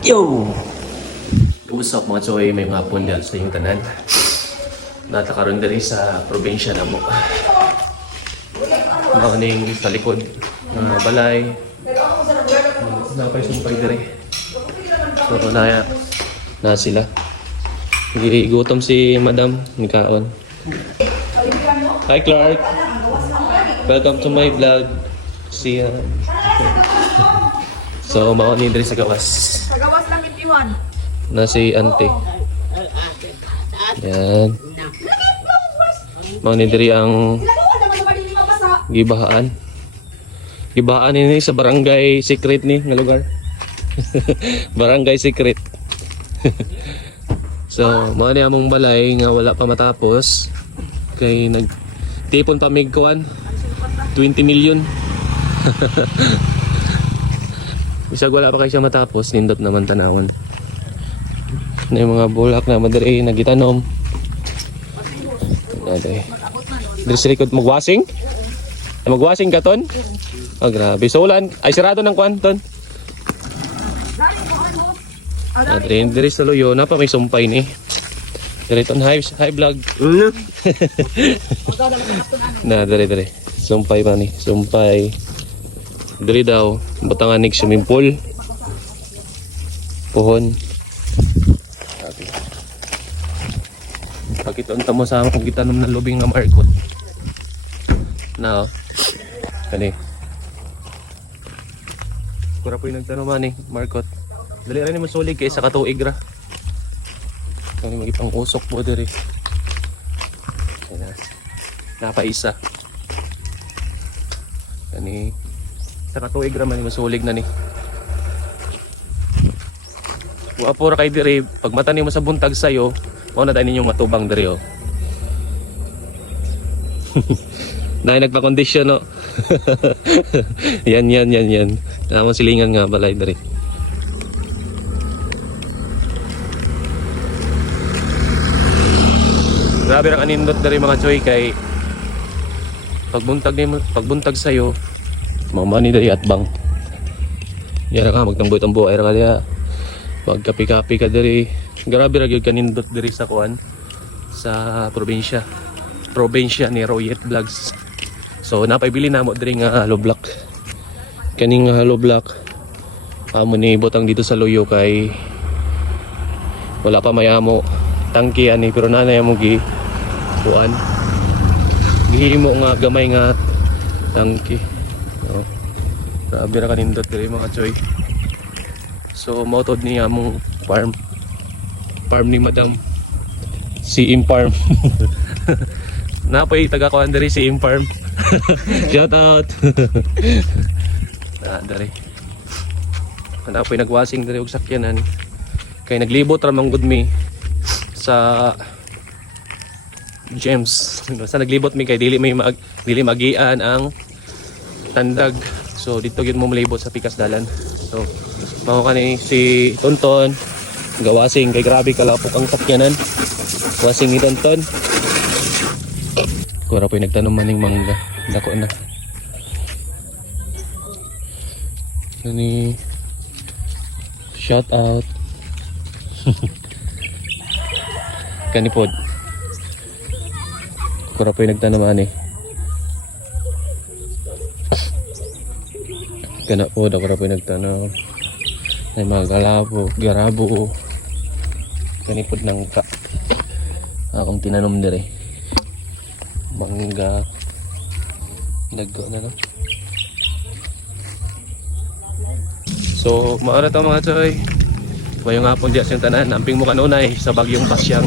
Yo! What's up mga choy? May mga pundyal sa inyong tanan. Natakaroon dali sa probinsya na mo. Makaning sa likod na balay. Napay-sumpay dali. So na sila. Gutom si madam. Nagkaon. Hi Clark! Welcome to my vlog. See ya. So, makanin dali sa gawas. Sa gawas ng itiwan. Na si ante. Yan. Makanin dali ang gibahaan. Gibahaan ini sa barangay secret ni nga lugar. Barangay secret. So, mani among balay nga wala pa matapos. Kay nagtipon pa mig kuan 20 million. Bisag wala pa kayo siya matapos, nindot naman tanawon. Na yung mga bulak na madari nagitanom. Dali. Dili sa likod magwasing? Magwasing ka ton? Oh, grabe. So ulan, ay sirado ng kwanton. Diri sa luyo, na pa may sumpay ni. Diri ton hi vlog. Na diri. Sumpay pa ni, sumpay. Dili daw, batangan nig swimming pool. Pohon. Okay. Pagkitoon ta mo sa akong gitanom ng lubing nga markot. Na, kani. Kura po yung nagtanaman ni markot. Dali rin mo sulig kay sa katuig ra. Kani magipang usok po diri. Napaisa. Kani sa katuig raman masulig na ni. Wapo ra kay diri pag mata nimo sa buntag sayo, mao na tayo ninyong matubang diri oh. Nay nagpa-condition no. Yan. Namon silingan nga balay diri. Grabe ra kanindot diri mga choy kay pagbuntag sayo mamani dari atbang. Yara ka magtamboy-tambo ay ra ka diha. Magkapi-kapi ka diri. Grabe ra gyud kanindot diri sa kuan sa probinsya. Probinsya ni Royet Vlogs. So napaybili namo diri nga hollow block. Kaning hollow block amo ni botang dito sa luyo kay wala pa mayamo tangki ani pero nanay mo gi kuan. Gihimo nga gamay nga tangki. No. Grabe ra kanindot diri mga choy. So mautod niya among farm ni Madam si Farm. Napay taga kuan diri si Farm. Shout out. Diri. Napay nagwasing diri og sakyanan. Kay naglibot ra man gud mi sa James. Sa naglibot mi kay dili magian ang tandag. So dito gyud mo malibot sa pikas dalan. So mao kani si Tonton gawasing kay grabe kalapok ang sakyanan. Wasing ni Tonton. Kura po nagtanom maning mangga. Dako na. Kani shout out. Kani pod. Kura po nagtanom ani. Kana po ako ra po nagtanaw ay mga garabo kanipod ng akong tinanom dire mangga nagdo na no. So maara to mga choy mayong hapon diya siyang tanan amping mo kanunay sa bagyong Pasyang.